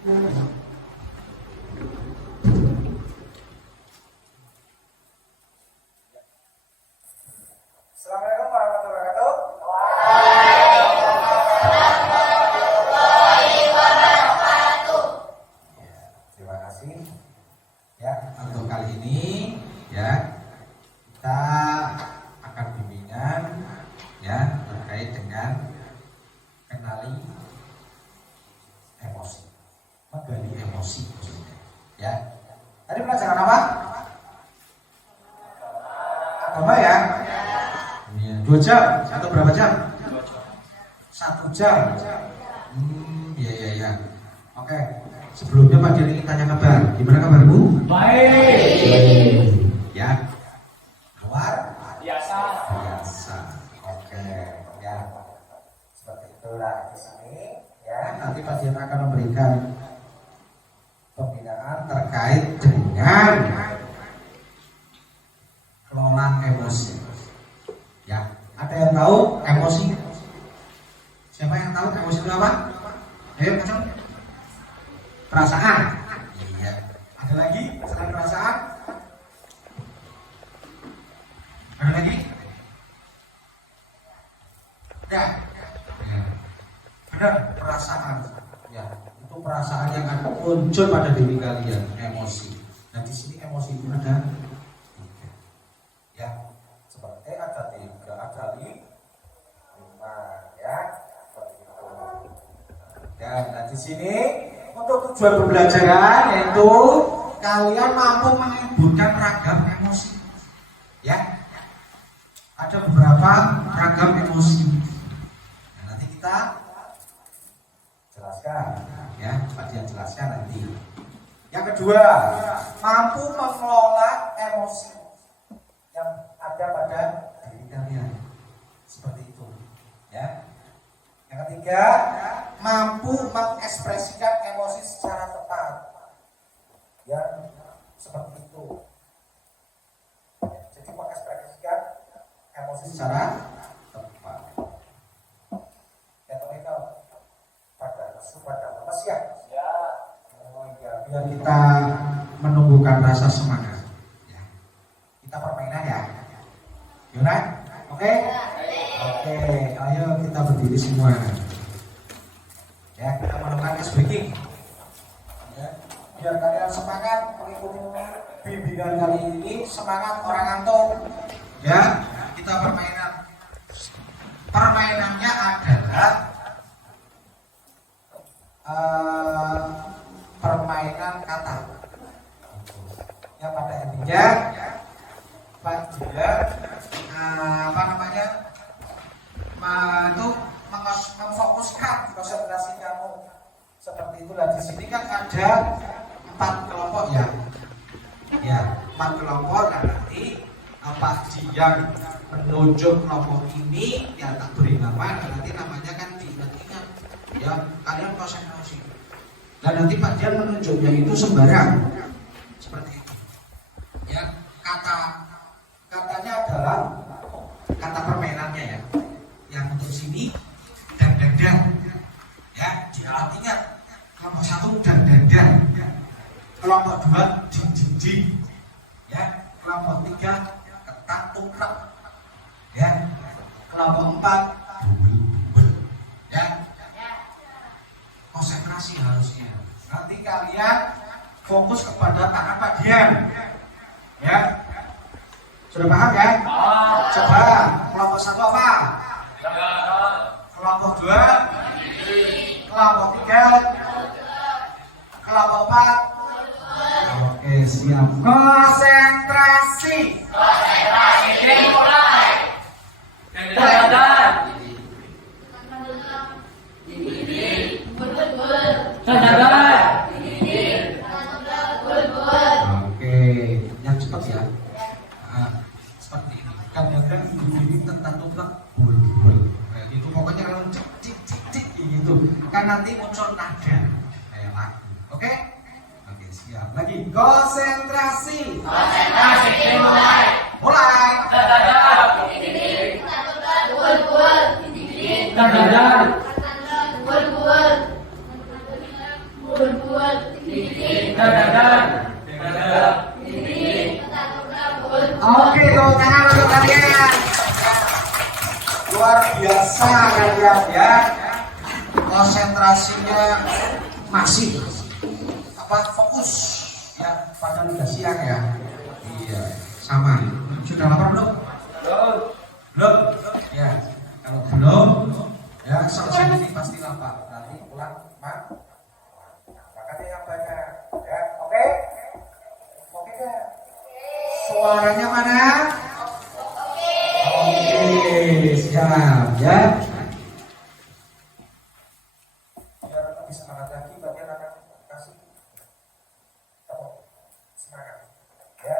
Assalamualaikum warahmatullahi wabarakatuh. Terima kasih. Ya, untuk kali ini ya kita akan bimbingan ya terkait dengan kenali emosi, menggali emosi maksudnya. Ya. Tadi pelajaran apa? Agama ya? Iya. 2 jam atau berapa jam? 1 jam. Iya. Oke. Sebelumnya Pak Dian ingin tanya kabar. Gimana kabarmu? Baik. Ya. Luar Biasa. biasa. Oke. Ya. Seperti itulah di sini. Ya. Nanti Pak Dian akan memberikan pembinaan terkait dengan kelola emosi. Ya. Ada yang tahu emosi? Siapa yang tahu emosi itu apa? Ayo, macam perasaan. Iya. Ada lagi selain perasaan? Ada lagi? Ya. Benar, perasaan. Ya, itu perasaan yang akan muncul pada diri kalian, emosi. Nah, di sini emosi itu ada 3. Ya, seperti ada 3, ada 5, ya. Seperti itu. Dan di sini untuk tujuan pembelajaran yaitu kalian mampu menyebutkan ragam emosi. Ya. Ada beberapa ragam emosi. Nah, nanti kita jelaskan ya, Pak Dian jelaskan nanti. Yang kedua, mampu mengelola emosi yang ada pada diri kalian. Seperti itu. Ya. Yang ketiga, mampu mengekspresikan emosi secara tepat. Ya, seperti itu. Jadi mengekspresikan emosi secara tepat. Ya, teman-teman, pada lemes ya. Oh iya, biar kita menumbuhkan rasa semangat. Ya. Kita permainan ya. Gimana? Oke? Oke, ayo kita berdiri semua. Ya, kita melakukan ice breaking. Ya, biar kalian semangat mengikuti bimbingan kali ini, semangat orang ngantuk. Ya, kita permainan. Permainannya adalah permainan kata. Ya, pada intinya Pak Dian apa namanya? Itu memfokuskan konsentrasi kamu seperti itulah. Di sini kan ada 4 kelompok ya. Ya, 4 kelompok. Dan nanti Pak Dian menunjuk kelompok ini ya tak beri nama. Dan nanti namanya kan diingat-ingat. Ya, kalian konsentrasi. Dan nanti Pak Dian menunjuknya itu sembarang seperti itu. Ya, katanya adalah kata permainannya ya. Yang untuk sini dan, ya, diingat. Kelompok 1 dan, kelompok 2 di, ya, kelompok 3 ketak tukrek, ya, kelompok 4 bubel, ya. Konsentrasi harusnya. Nanti kalian fokus kepada tangan Pak Dian, ya. Sudah paham ya? Coba kelompok 1 apa? Kelompok 2, kelompok 3, kelompok 4. Oke, siap. Konsentrasi. Dimulai. Sadar. Sadar. Oke, yang cepat ya. Nah, seperti ini. Kadang-kadang ini tentang tumpang bul. Kayak gitu. Pokoknya kalau cik gitu, kan nanti muncul nada kayak lagu. Oke? Oke, siap. Lagi konsentrasi. Dimulai. Mulai. Sadar. Sadar. Dadan. Oke, tepuk tangan untuk kalian. Luar biasa kalian ya. Konsentrasinya masih fokus ya, padahal udah siang ya. Iya, sama. Sudah lapar belum? Belum. Ya, kalau belum ya selesai ini pasti lapar. Nanti pulang makannya yang banyak ya. Oke? Oke kan? Suaranya mana? Oke, siap ya. Biar lebih semangat lagi, bagian akan kasih semangat ya.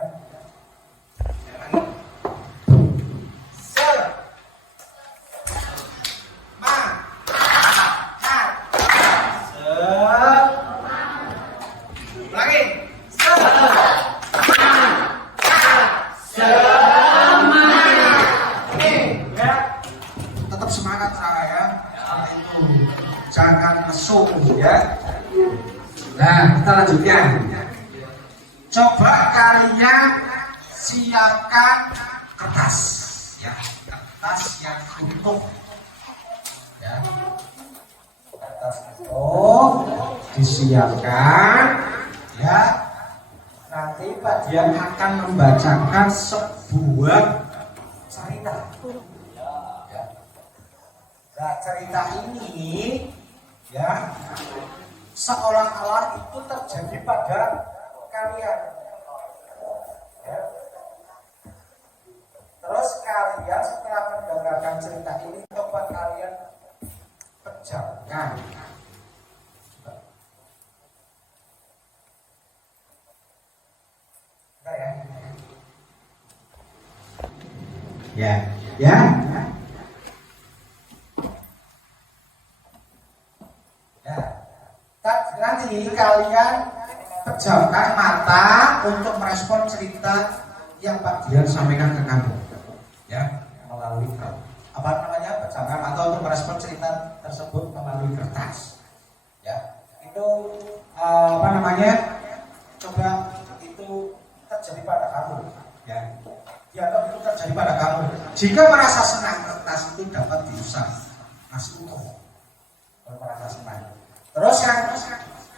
Jangan mesum ya. Nah, kita lanjutkan. Coba kalian siapkan kertas ya, kertas yang utuh ya. Kertas utuh disiapkan ya. Nanti Pak Dian akan membacakan sebuah cerita. Nah, cerita ini ya seolah-olah itu terjadi pada kalian ya. Terus kalian setelah mendengarkan cerita ini coba kalian pejamkan ya nanti kalian pejamkan mata untuk merespon cerita yang Pak Dian sampaikan ke kamu ya, melalui pejamkan mata untuk merespon cerita tersebut melalui kertas ya. Itu coba itu terjadi pada kamu ya. Dianggap itu terjadi pada kamu. Jika merasa senang, kertas itu dapat diusap masih utuh kalau merasa senang. Terus yang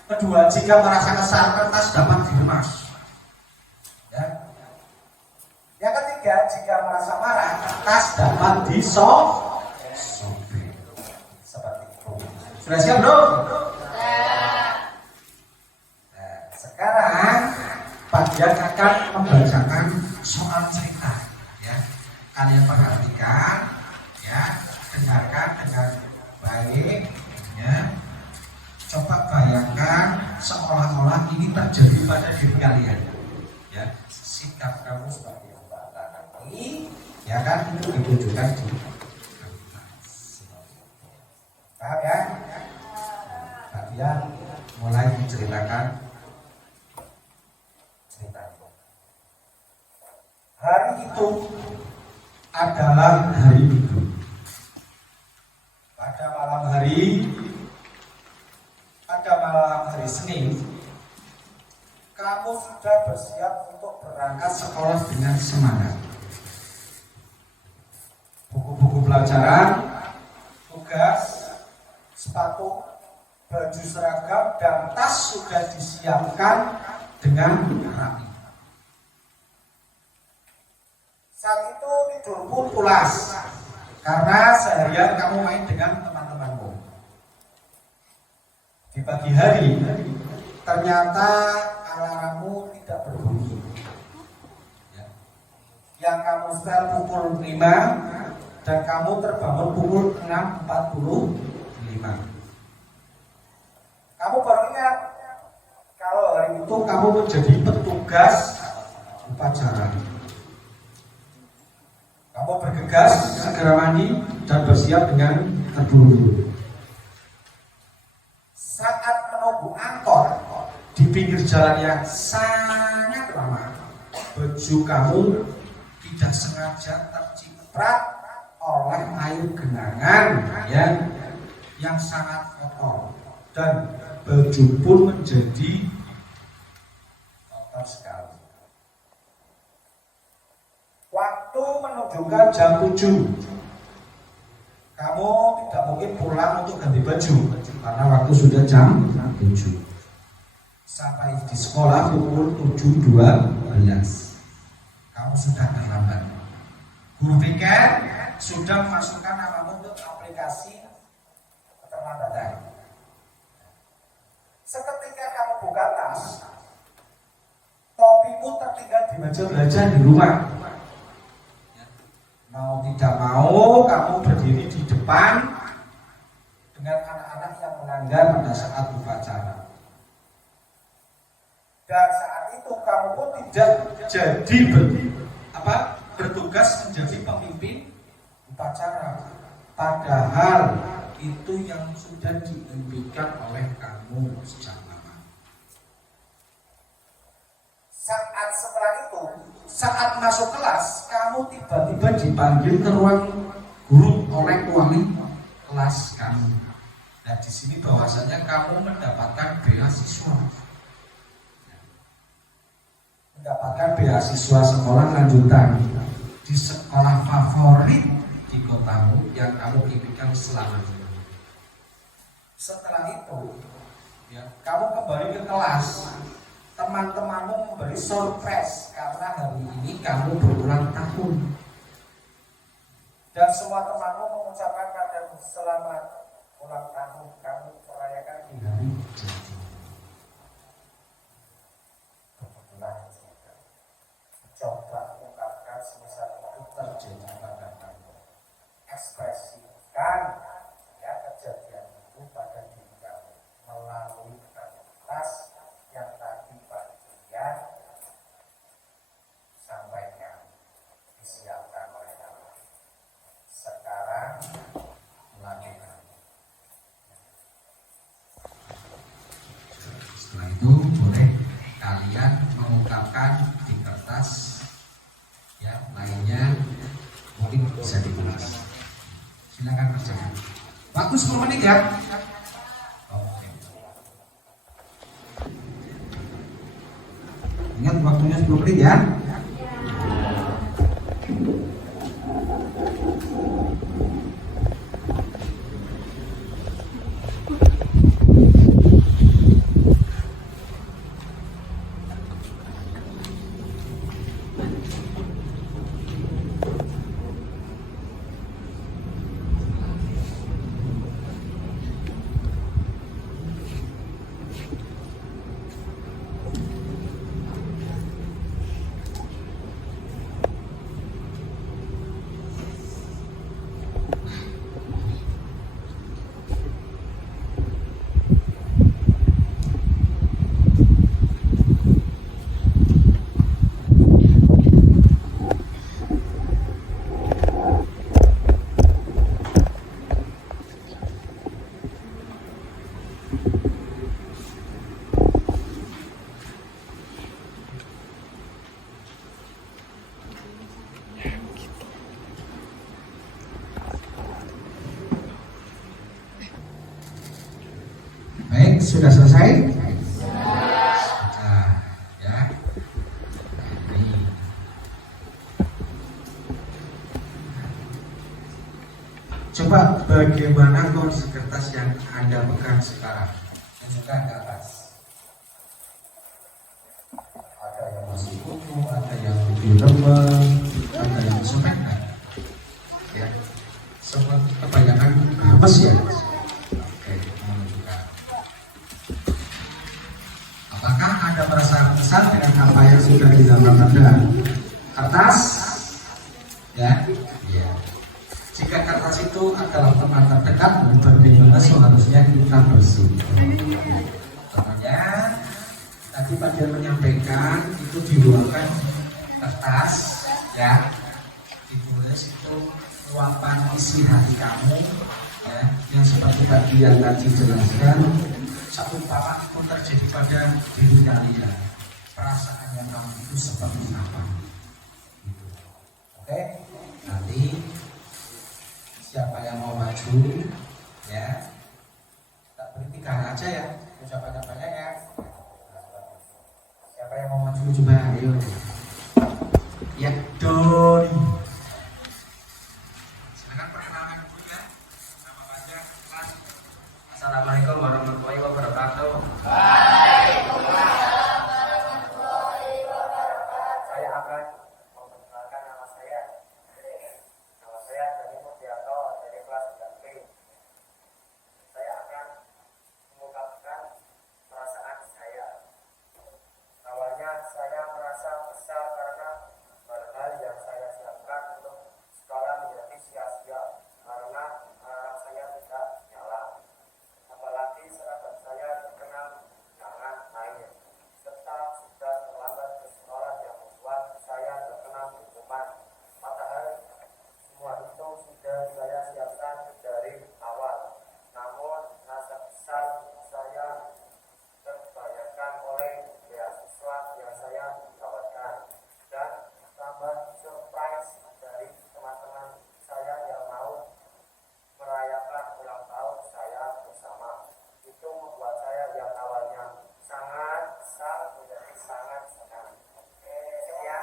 kedua, jika merasa kesal, kertas dapat diremas ya. Yang ketiga, jika merasa marah, kertas dapat disobek seperti itu. Sudah siap belum? Nah, sekarang Pak Dian akan membacakan soal cerita ya. Kalian perhatikan ya, dengarkan dengan baik ya. Coba bayangkan seolah-olah ini terjadi pada diri kalian ya. Sikap kamu sebagai anak nanti ya kan itu ditunjukkan di paham ya. Kalian mulai menceritakan cerita. Hari itu adalah hari Minggu. Pada malam hari Senin, kamu sudah bersiap untuk berangkat sekolah dengan semangat. Buku-buku pelajaran, tugas, sepatu, baju seragam, dan tas sudah disiapkan dengan rapi. Saat itu tidurmu pulas karena seharian kamu main dengan teman-temanmu. Di pagi hari, ternyata alarmmu tidak berbunyi. Ya. Yang kamu setel pukul 5 dan kamu terbangun pukul 6.45. Kamu baru ingat kalau hari itu kamu menjadi petugas upacara. Kamu bergegas, segera mandi dan bersiap dengan terburu-buru. Saat menunggu angkot di pinggir jalan yang sangat lama, baju kamu tidak sengaja terciprat oleh air genangan yang sangat kotor dan baju pun menjadi buka jam 7. Kamu tidak mungkin pulang untuk ganti baju karena waktu sudah jam 7. Sampai di sekolah pukul 7.12. Kamu sudah terlambat. Guru piket sudah memasukkan namamu ke aplikasi keterlambatan. Seketika kamu buka tas, topimu tertinggal di meja belajar di rumah. Mau tidak mau, kamu berdiri di depan dengan anak-anak yang melanggar pada saat upacara. Dan saat itu kamu pun tidak jadi bertugas menjadi pemimpin upacara. Padahal itu yang sudah diimpikan oleh kamu sejak lama. Saat masuk kelas, kamu tiba-tiba dipanggil ke ruang guru oleh wali kelas kamu. Nah, di sini bahwasanya kamu mendapatkan beasiswa. Mendapatkan beasiswa sekolah lanjutan di sekolah favorit di kotamu yang kamu impikan selama ini. Setelah itu, kamu kembali ke kelas. Teman-temanmu memberi surprise karena hari ini kamu berulang tahun. Dan semua temanmu mengucapkan padamu selamat ulang tahun, kamu merayakan di hari jadi. Kebetulan juga. Coba ungkapkan semisal itu terjadi pada kamu. Ekspresikan ya kejadian itu pada diri kamu melalui kertas yang tadi Pak Dian sampaikan disiapkan oleh kamu. Sekarang lakukan. Setelah itu boleh kalian mengungkapkan di kertas ya, lainnya boleh bisa ditulis. Silakan kerjakan. Waktu 10 menit ya. Oke. Ingat waktunya 10 menit ya. Sudah selesai? Sudah, ya. Ini. Coba bagaimana kondisi kertas yang Anda pegang sekarang? Tunjukkan ke atas. Ada yang masih utuh, ada yang lebih lemah, ada yang sobek. Ya, seperti kebanyakan habis ya. Apakah Anda merasa kesal dengan apa yang sudah didapat Anda? Kertas? Ya? Ya. Jika kertas itu adalah teman terdekat, bagaimana seharusnya kita bersikap? Contohnya, tadi Pak Dian menyampaikan itu diluangkan kertas, ya, ditulis itu luapan isi hati kamu, ya, yang seperti Pak Dian tadi jelaskan. Satu umpama itu terjadi pada diri kalian, perasaan yang kamu itu seperti apa? Gitu. Oke, nanti siapa yang mau maju, ya, tak beri 3 aja ya, ucapan apanya ya. Siapa yang mau maju coba, ayo. Ya, Doni. Saya akan memperkenalkan nama saya. Nama saya Dani Murtianto dari kelas 9B. Saya akan mengungkapkan perasaan saya. Awalnya saya merasa kesal karena hal-hal yang saya siapkan untuk sekolah menjadi sia-sia karena anak saya tidak nyala. Apalagi sahabat saya terkena jangan air, serta sudah terlambat ke sekolah yang membuat saya terkena hukuman. Padahal semua itu sudah saya siapkan dari awal. Namun rasa kesal saya terbayarkan oleh beasiswa yang saya dapatkan dan tambah surprise dari teman-teman saya yang mau merayakan ulang tahun saya bersama. Itu membuat saya yang awalnya sangat kesal menjadi sangat senang. Sekian.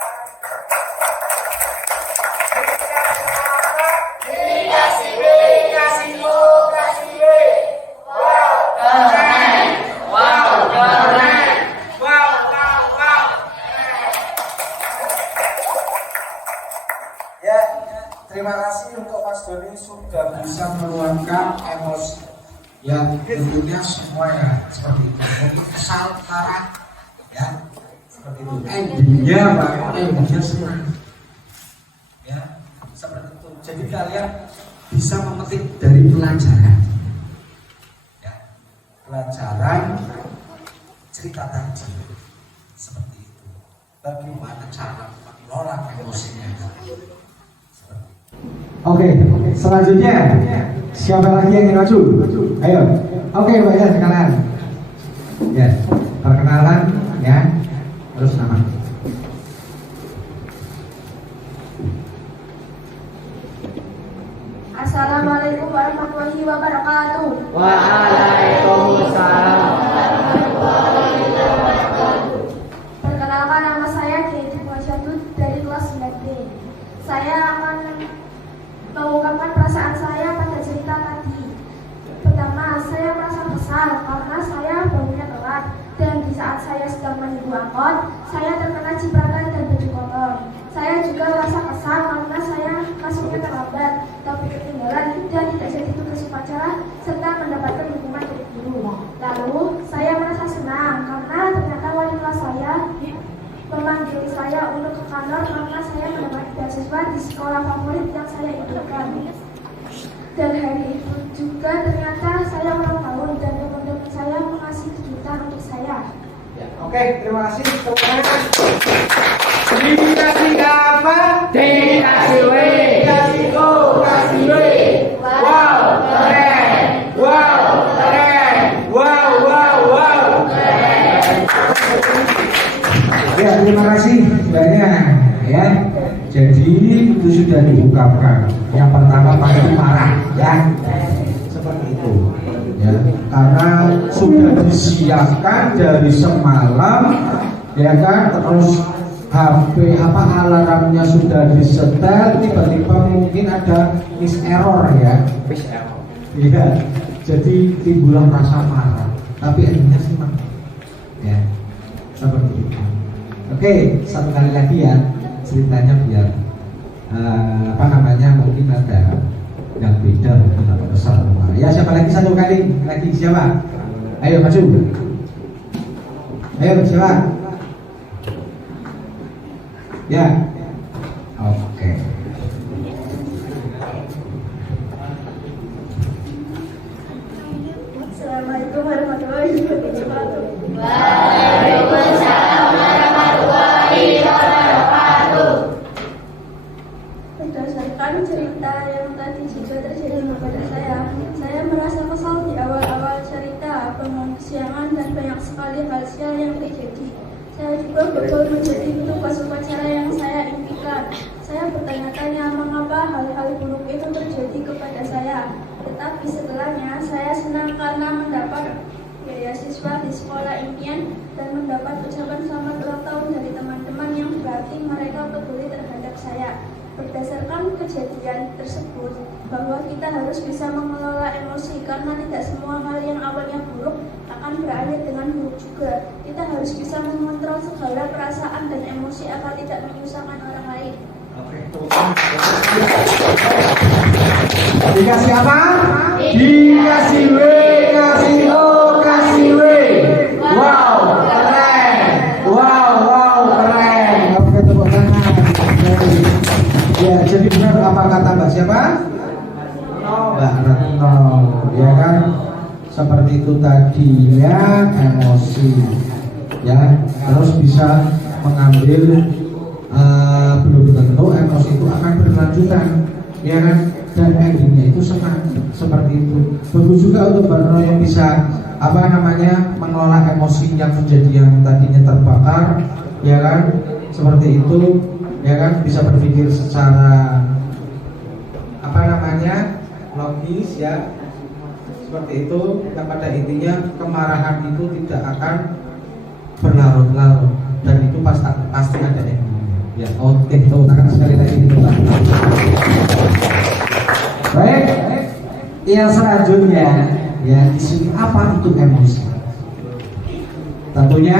Ya, terima kasih untuk Mas Doni sudah bisa meluangkan emosi. Ya, tentunya semua ya seperti itu. Mungkin kesal, marah, ya seperti itu. Endingnya apa? Endingnya senang. Ya, seperti itu. Jadi kalian bisa memetik dari pelajaran. Ya, pelajaran cerita tadi seperti itu. Bagaimana cara mengelola emosinya? Oke, selanjutnya siapa lagi yang ingin maju? Ayo. Oke, Mbak ya sekalian. Ya, perkenalan ya. Terus nama. Assalamualaikum warahmatullahi wabarakatuh. Waalaikumsalam. Perkenalkan, nama saya Devi Wasyadud dari kelas 9B. Saya akan mengungkapkan perasaan saya pada cerita tadi. Pertama, saya merasa kesal karena saya bangunnya telat dan di saat saya sedang menunggu angkot, saya terkena cipratan dan baju kotor. Saya juga merasa kesal karena saya masuknya terlambat, tapi ketinggalan dan tidak jadi tugas upacara serta mendapatkan hukuman dari guru. Lalu, saya merasa senang karena ternyata wali kelas saya memanggil saya untuk ke kantor karena saya mendapat beasiswa di sekolah favorit yang saya impikan. Dan hari itu juga ternyata saya ulang tahun dan teman-teman saya mengasih kejutan untuk saya. Oke, terima kasih. Dikasih apa? Dikasih W. Dikasih O, kasih W. Wow, keren. Wow, keren. Wow, wow, wow. Ya, terima kasih banyak ya. Jadi itu sudah diungkapkan. Yang pertama pasti marah ya. Seperti itu. Ya, karena sudah disiapkan dari semalam ya kan, terus HP alarmnya sudah disetel, tiba-tiba mungkin ada miss error ya. Iya, jadi timbullah rasa marah, tapi akhirnya senang ya, seperti itu. Oke, satu kali lagi ya ceritanya biar mungkin ada yang beda, mungkin ada besar. Ya, siapa lagi satu kali lagi, siapa? Ayo maju. Ayo siapa? Ya. Oke. Assalamualaikum warahmatullahi wabarakatuh. Waalaikumsalam warahmatullahi wabarakatuh. Berdasarkan cerita yang tadi juga terjadi kepada saya merasa kesal di awal-awal cerita, bangun kesiangan dan banyak sekali hal sial yang terjadi. Saya juga betul menjadi petugas upacara yang saya impikan. Saya bertanya-tanya mengapa hal-hal buruk itu terjadi kepada saya. Tetapi setelahnya saya senang karena mendapat beasiswa di sekolah impian dan mendapat ucapan selamat ulang tahun dari teman-teman yang berarti mereka peduli terhadap saya. Berdasarkan kejadian tersebut, bahwa kita harus bisa mengelola emosi karena tidak semua hal yang awalnya buruk akan berakhir dengan buruk juga. Kita harus bisa mengontrol segala perasaan dan emosi agar tidak menyusahkan orang lain. Dikasih apa? Dikasih W, kasih O, kasih W. Wow, keren. Wow, keren. Oke, tepuk tangan. Ya, jadi benar apa kata Mbak siapa? Mbak Retno, ya kan? Seperti itu tadi ya, emosi. Ya, terus bisa mengambil belum tentu emosi itu akan berkelanjutan, ya kan? Dan endingnya itu senang, seperti itu. Bagus juga untuk Mbak Retno yang bisa mengelola emosi yang menjadi yang tadinya terbakar, ya kan? Seperti itu, ya kan? Bisa berpikir secara logis, ya. Seperti itu. Yang pada intinya kemarahan itu tidak akan berlarut-larut dan itu pasti ada endingnya. Ya, oke, tepuk tangan sekali lagi gitu, Pak. Baik, yang selanjutnya, ya di sini apa itu emosi? Tentunya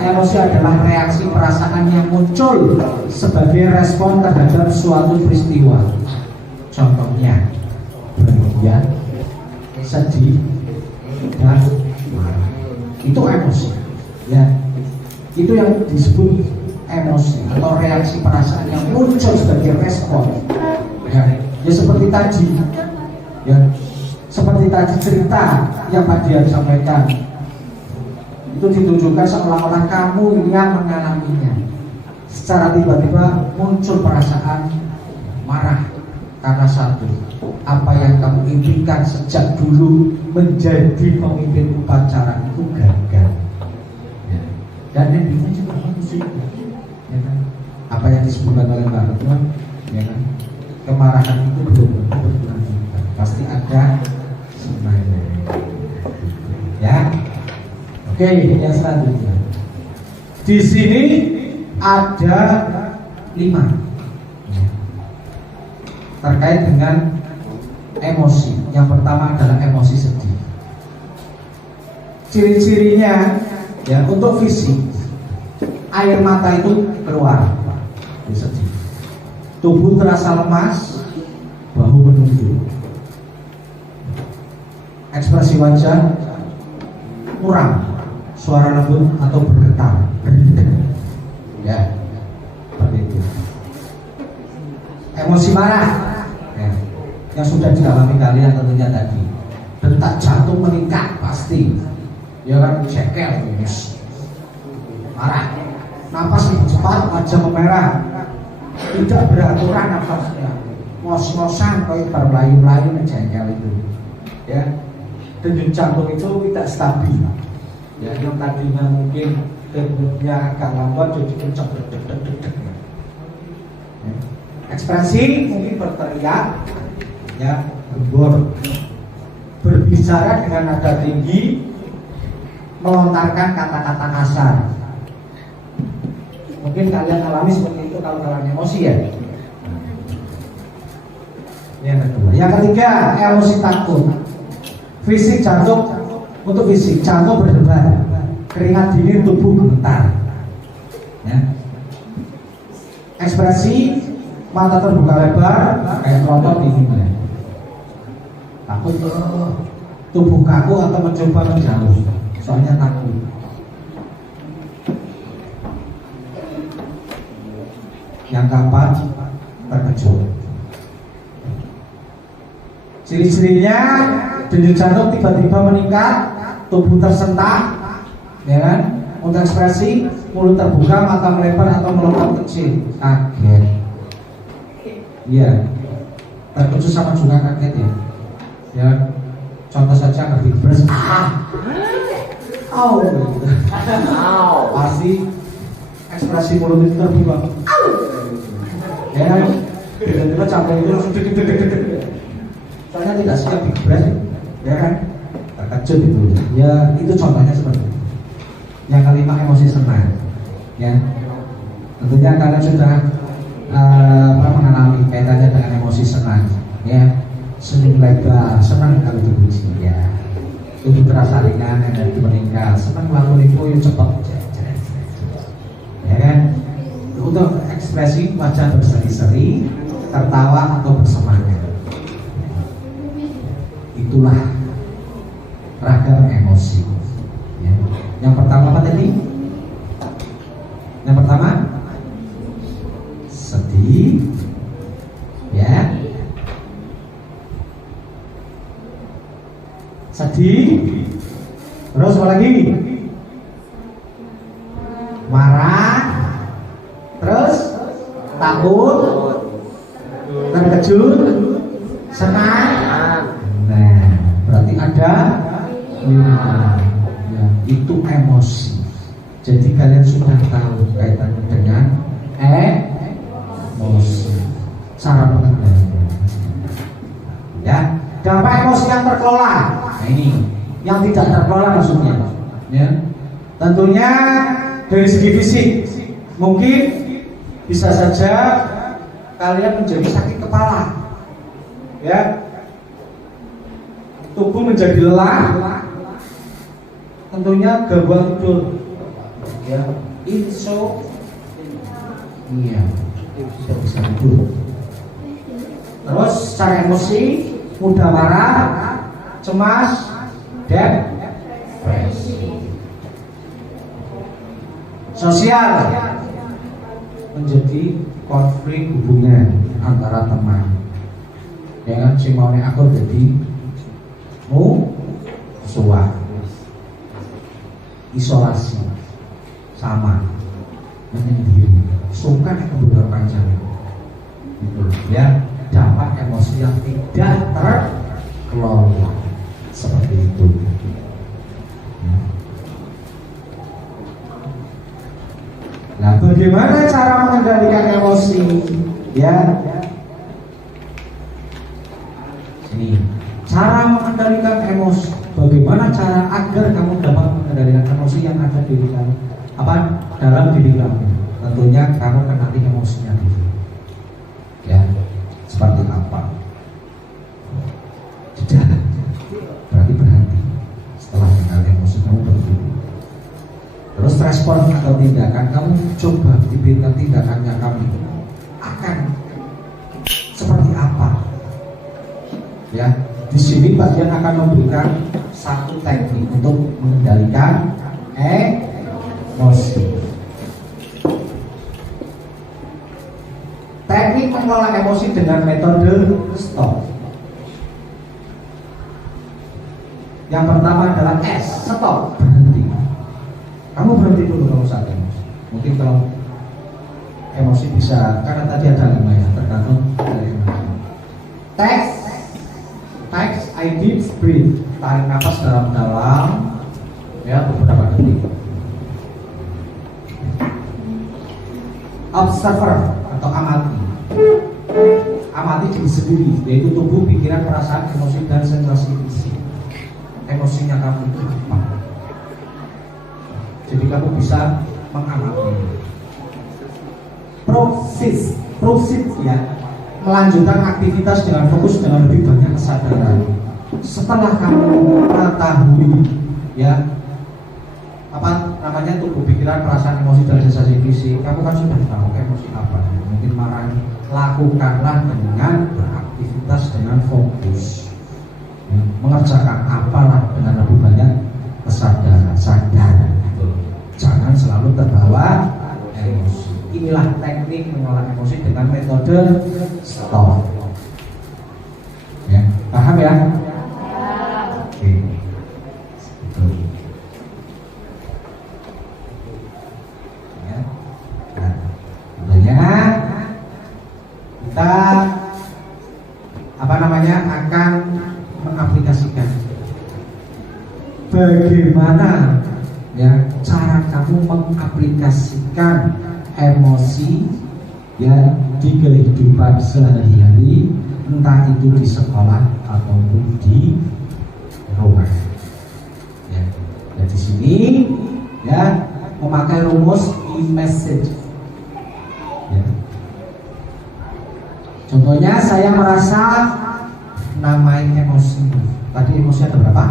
emosi adalah reaksi perasaan yang muncul sebagai respon terhadap suatu peristiwa. Contohnya, bahagia, sedih, dan marah. Itu emosi. Ya, itu yang disebut emosi atau reaksi perasaan yang muncul sebagai respon. Ya seperti tadi, ya seperti tadi cerita yang Pak Dian sampaikan, itu ditunjukkan seolah-olah kamu yang mengalaminya. Secara tiba-tiba muncul perasaan marah karena satu, apa yang kamu impikan sejak dulu menjadi pemimpin upacara itu gagal. Ya. Dan endingnya juga bagus juga. Ya kan? Apa yang disebutkan oleh Mbak Retno, ya kan? Kemarahan itu belum berkelanjutan, pasti ada sebenarnya. Ya, oke, yang selanjutnya. Di sini ada 5 terkait dengan emosi. Yang pertama adalah emosi sedih. Ciri-cirinya, ya, untuk fisik, air mata itu keluar, sedih. Tubuh terasa lemas, bahu menunduk. Ekspresi wajah kurang, suara lembut atau bergetar, ya, seperti itu. Emosi marah, ya, yang sudah dialami kalian tentunya tadi. Detak jantung meningkat pasti, ya kan, cekel, marah. Napas lebih cepat, wajah memerah, tidak beraturan nafasnya, ngos-ngosan kayak bermelayu-melayu menjengkel itu, ya. Denyut jantung itu tidak stabil, ya. Yang tadinya mungkin denyutnya agak lambat jadi kencang, deg-deg. Ya. Ekspresi mungkin berteriak, ya, berbicara dengan nada tinggi, melontarkan kata-kata kasar. Mungkin kalian alami seperti itu kalau kalian emosi, ya. Yang kedua, yang ketiga, emosi takut. Fisik jantung, untuk fisik jantung berdebar, keringat dingin, tubuh gemetar. Ya. Ekspresi mata terbuka lebar, kayak melotot dingin. Ya. Takut, tubuh kaku atau mencoba menjauh, soalnya takut. Yang keempat, terkejut. Ciri-cirinya, denyut jantung tiba-tiba meningkat, tubuh tersentak, ya kan? Untuk ekspresi, mulut terbuka, mata melebar atau melompat kecil, kaget. Iya, terkejut sama juga kaget, ya. Ya, contoh saja ngerti beres, pasti ekspresi mulut itu terbuka. Ya, tiba-tiba capek itu langsung deg-deg. Soalnya tidak siap dibres, ya kan? Terkejut itu. Ya, itu contohnya seperti itu. Yang kelima, emosi senang. Ya, tentunya kalian sudah mengalami kaitannya dengan emosi senang, ya, senyum lebar, senang kalau dipuji, ya, tubuh terasa ringan, energi meningkat, senang lalu itu cepat, ya kan? Untuk ekspresi wajah berseri-seri, tertawa atau bersemangat, itulah ragam emosi. Ya. Yang pertama apa tadi? Yang pertama sedih, ya, sedih. Terus apa lagi? Marah. Terus takut, terkejut, senang. Nah, berarti ada 5. Ya, itu emosi. Jadi kalian sudah tahu kaitannya dengan emosi, cara pengendalian. Ya, dampak emosi yang terkelola. Nah, ini yang tidak terkelola maksudnya. Ya, tentunya dari segi fisik, mungkin bisa saja kalian menjadi sakit kepala, ya, tubuh menjadi lelah, tentunya gangguan tidur, ya, insomnia, tidak bisa tidur. Terus secara emosi mudah marah, cemas, depresi. Sosial menjadi konflik hubungan antara teman, ya kan, si mau aku jadi musuhan, isolasi, sama, menyendiri, suka beberapa jam, gitu, ya, dampak emosi yang tidak terkelola seperti itu. Nah, bagaimana cara mengendalikan emosi? Ya, ini cara mengendalikan emosi. Bagaimana cara agar kamu dapat mengendalikan emosi yang ada di dalam diri kamu? Tentunya kamu kenali emosinya dulu. Ya, seperti apa? Jeda. Berarti berhenti. Setelah mengenali emosi kamu berhenti. Terus respon atau tindakan kamu coba diberikan tindakannya kamu akan seperti apa? Ya, di sini bagian akan memberikan satu teknik untuk mengendalikan emosi. Teknik mengelola emosi dengan metode stop. Yang pertama adalah S, stop, berhenti. Kamu berhenti dulu kalau saat emosi. Mungkin kalau emosi bisa, karena tadi ada 5 ya, tergantung dari emosi. Text, I deep breathe, tarik nafas dalam-dalam, ya, beberapa detik. Observer atau amati diri sendiri, yaitu tubuh, pikiran, perasaan, emosi dan sensasi fisik. Emosinya kamu itu apa? Jadi kamu bisa mengamati. Proceed, ya, melanjutkan aktivitas dengan fokus dengan lebih banyak kesadaran. Setelah kamu mengetahui, ya, tubuh, pikiran, perasaan, emosi dan sensasi fisik, kamu kan sudah tahu emosi apa. Mungkin marah, lakukanlah dengan beraktivitas dengan fokus, ya, mengerjakan apalah dengan lebih banyak kesadaran. Jangan selalu terbawa emosi. Inilah teknik mengelola emosi dengan metode stop. Ya, paham ya? Oke. Ya. Nah, tentunya kita akan mengaplikasikan. Bagaimana ya cara kamu mengaplikasikan emosi ya di kehidupan sehari-hari, entah itu di sekolah ataupun di rumah. Ya, dan di sini ya memakai rumus e-message. Ya. Contohnya saya merasa namain emosi. Tadi emosi ada berapa?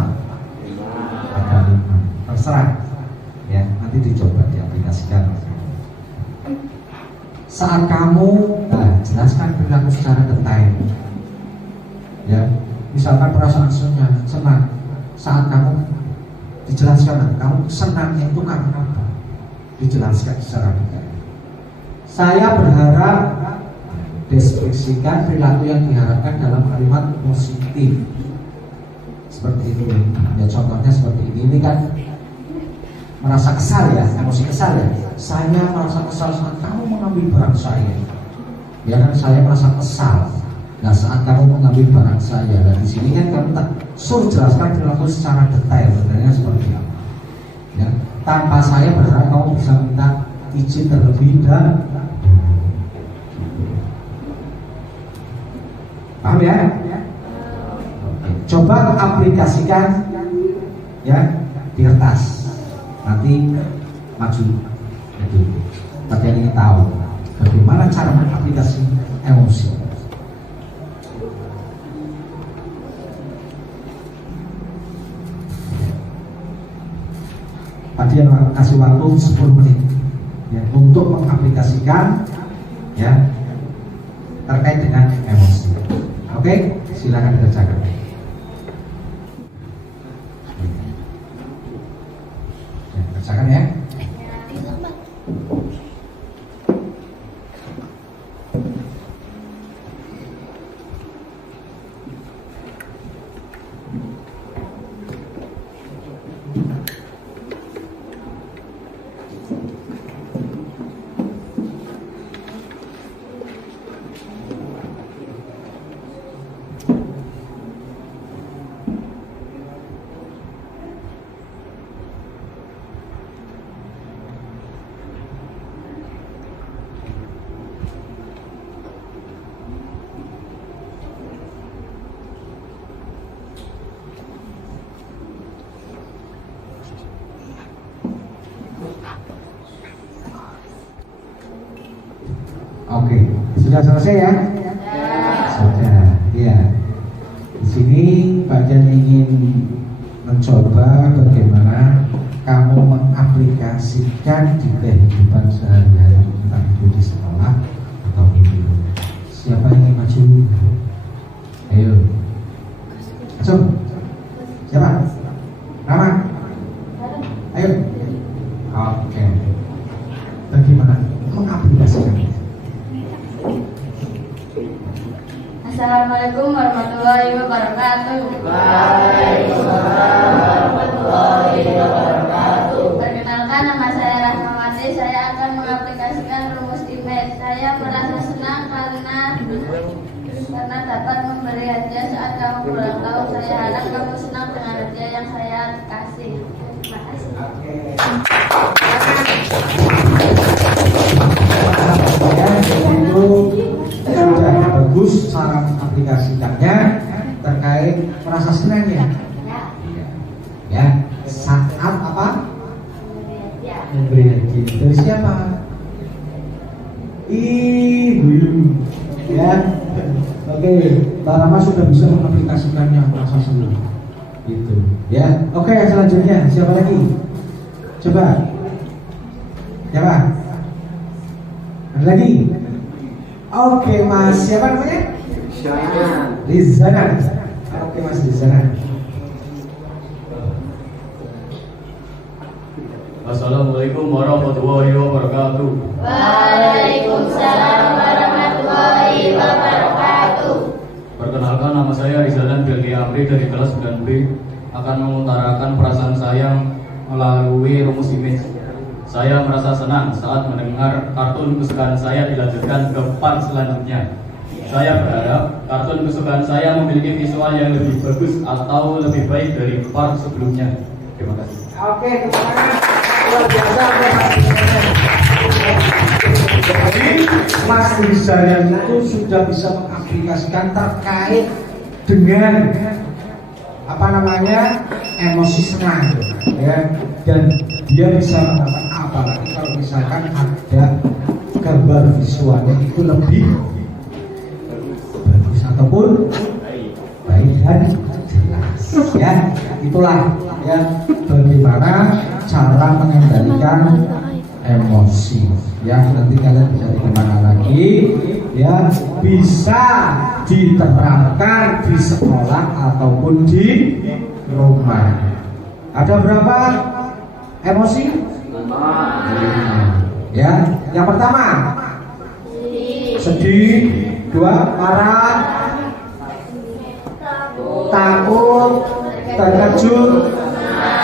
Ada 5. Terserah. Ya, nanti dicoba diaplikasikan. Saat kamu jelaskan perilaku secara detail. Ya, misalkan perasaan senang. Saat kamu dijelaskan, kamu senangnya itu karena apa? Dijelaskan secara detail. Saya berharap deskripsikan perilaku yang diharapkan dalam kalimat positif. Seperti ini. Ya, contohnya seperti ini. Ini kan merasa kesal ya, emosi kesal ya. Saya merasa kesal saat kamu mengambil barang saya. Ya kan, saya merasa kesal. Nah, saat kamu mengambil barang saya, nah di sini kan kamu tak suruh jelaskan perilaku secara detail, sebenarnya seperti apa. Ya, tanpa saya berharap kamu bisa minta izin terlebih dahulu. Paham ya? Oke. Coba aplikasikan ya di kertas. Nanti maju. Jadi, kalian ingin tahu bagaimana cara mengaplikasi emosi. Tadi yang kasih waktu 10 menit ya, untuk mengaplikasikan ya terkait dengan emosi. Oke, silakan dikerjakan. Ya, kerjakan ya. Oke, sudah selesai ya? Sudah, ya. Di sini bagian ingin mencoba bagaimana kamu mengaplikasikan di kehidupan sehari-hari, entah itu di sekolah atau di rumah. Siapa yang ingin maju? Ayo, masuk. Siapa? Nama? Ayo. Oke. Bagaimana mengaplikasikan? Assalamualaikum warahmatullahi wabarakatuh. Waalaikumsalam warahmatullahi wabarakatuh. Perkenalkan, nama saya Rahmawati. Saya akan mengaplikasikan rumus image. Saya merasa senang karena dapat memberi hadiah saat kamu ulang tahun. Saya harap kamu senang dengan hadiah yang saya kasih. Terima kasih. Ya, itu sudah bagus cara mengaplikasikannya terkait merasa senangnya. Ya, saat apa? Memberi hadiah dari siapa? Ibu. Ya, oke. Pak Rama sudah bisa mengaplikasikannya merasa senang. Gitu. Ya, oke. Selanjutnya siapa lagi? Coba. Siapa? Ada lagi? Oke, Mas. Siapa namanya? Rizana. Oke, Mas Rizana. Assalamualaikum warahmatullahi wabarakatuh. Waalaikumsalam warahmatullahi wabarakatuh. Perkenalkan, nama saya Rizalan Belki Amri dari kelas 9B, akan mengutarakan perasaan saya melalui rumus image. Saya merasa senang saat mendengar kartun kesukaan saya dilanjutkan ke part selanjutnya. Saya berharap kartun kesukaan saya memiliki visual yang lebih bagus atau lebih baik dari part sebelumnya. Terima kasih. Oke, terima kasih. Luar biasa, jadi Mas Rizal itu sudah bisa mengaplikasikan terkait dengan apa namanya emosi senang, ya, dan dia bisa mengatakan apalagi kalau misalkan ada gambar visualnya itu lebih ataupun baik dan jelas. Ya, itulah ya bagaimana cara mengendalikan emosi. Ya, nanti kalian bisa dikembangkan lagi. Ya, bisa diterapkan di sekolah ataupun di rumah. Ada berapa emosi? 5. Ya, yang pertama sedih, 2 marah, takut, terkejut,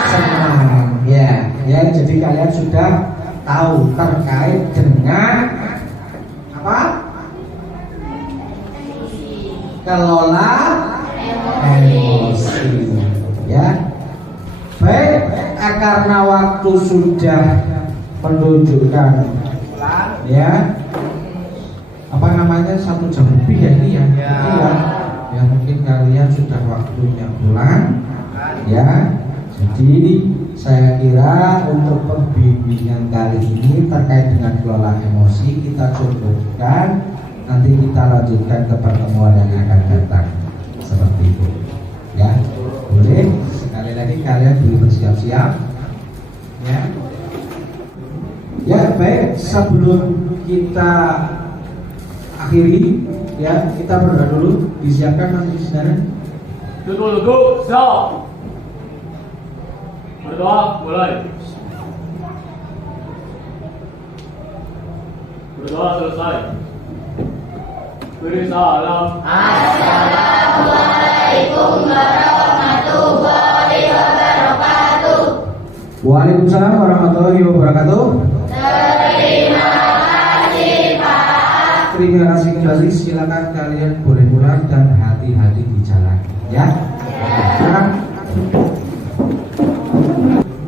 senang. Ya, jadi kalian sudah tahu terkait dengan apa? Kelola emosi. Ya. Baik, karena waktu sudah menunjukkan ya apa namanya 1 jam lebih ya ini ya. Ya mungkin kalian sudah waktunya pulang ya. Jadi saya kira untuk pembimbingan kali ini terkait dengan kelola emosi kita cukupkan. Nanti kita lanjutkan ke pertemuan yang akan datang seperti itu ya. Boleh sekali lagi kalian dulu bersiap-siap ya. Ya baik, sebelum kita akhiri ya kita berdoa dulu. Disiapkan masih saudara. Duduk, siap. Berdoa, mulai. Berdoa selesai. Beri salam. Assalamualaikum warahmatullahi wabarakatuh. Waalaikumsalam warahmatullahi wabarakatuh. Terima kasih Pak. Terima kasih kembali. Silakan kalian boleh pulang dan hati-hati di jalan ya. Sekarang